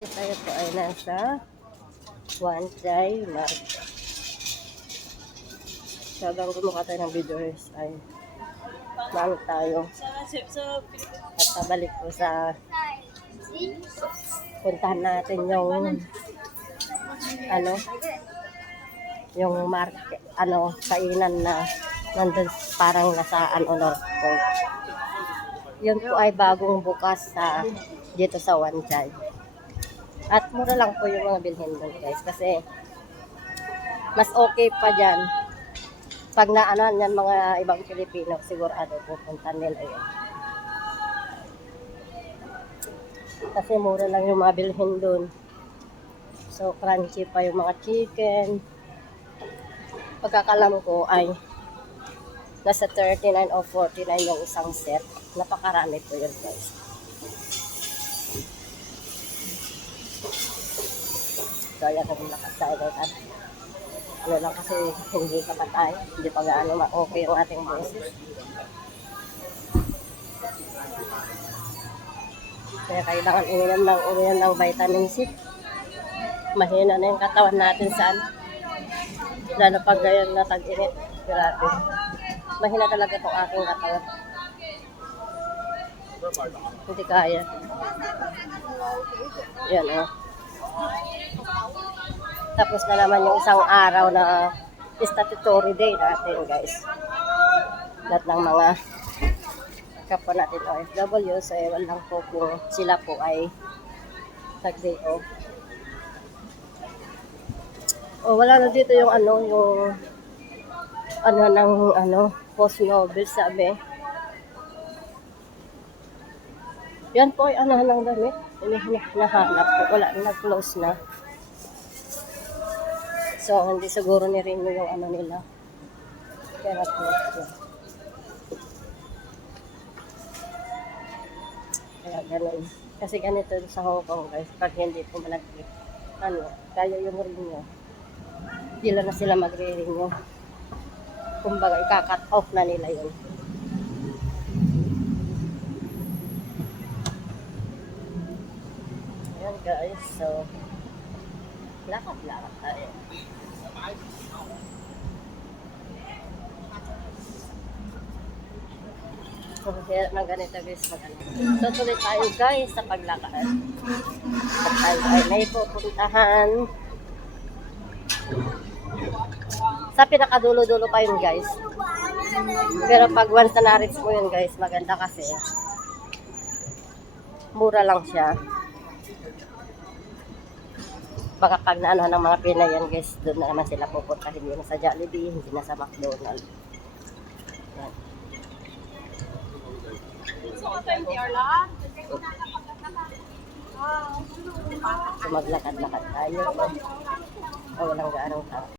Tayo po ay nasa Wanchay Market. So, habang gumukha tayo ng video ay maano tayo at pabalik po sa puntahan natin yung market, kainan na nandun parang nasa North Pole. Yun po ay bagong bukas dito sa Wanchay. At mura lang po yung mga bilhin doon, guys, kasi mas okay pa dyan pag naanan yan mga ibang Pilipino, sigurado pupunta nila yun. Kasi mura lang yung mga bilhin doon. So crunchy pa yung mga chicken. Pagkakalam ko ay nasa 39 o 49 yung isang set. Napakarami po yun, guys. So ayan, naglakas tayo, guys. Ano lang kasi hindi ka pa tayo, hindi pa gaano ma-okay ang ating boses. Kaya kailangan uminom ng vitamin C. Mahina na yung katawan natin lalo pag gayon na tag-init. Grabe. Mahina talaga itong aking katawan. Hindi kaya. Yan, Tapos na naman yung isang araw na statutory day natin, guys. Lahat ng mga kapwa natin OFW, so ewan lang po kung sila po ay tag-day off. Wala na dito yung post novel, sabi. Yan po ay ng damit. Nahanap po. Wala na, nag-close na. So, hindi siguro ni-renew yung nila. Kaya na-close na. Kaya ganun. Kasi ganito sa Hong Kong, guys. Pag hindi po kaya yung renew. Hindi lang na sila magre-renew. Kumbaga, ika-cut off na nila yun. Ayan, guys. So, lakad-lakad tayo. So, hirap ng ganito, guys. So, tuloy tayo, guys, sa paglakad. At tayo ay may pupuntahan. Sa pinakadulo-dulo pa yun, guys. Pero pag once na na-reach mo yun, guys, maganda kasi mura lang siya. Baka pag naano ng mga Pinay yan, guys, doon na naman sila pupunta. Hindi na sa Jollibee, hindi na sa McDonald's. Yan. So maglakad-lakad tayo. Walang gaanong tao.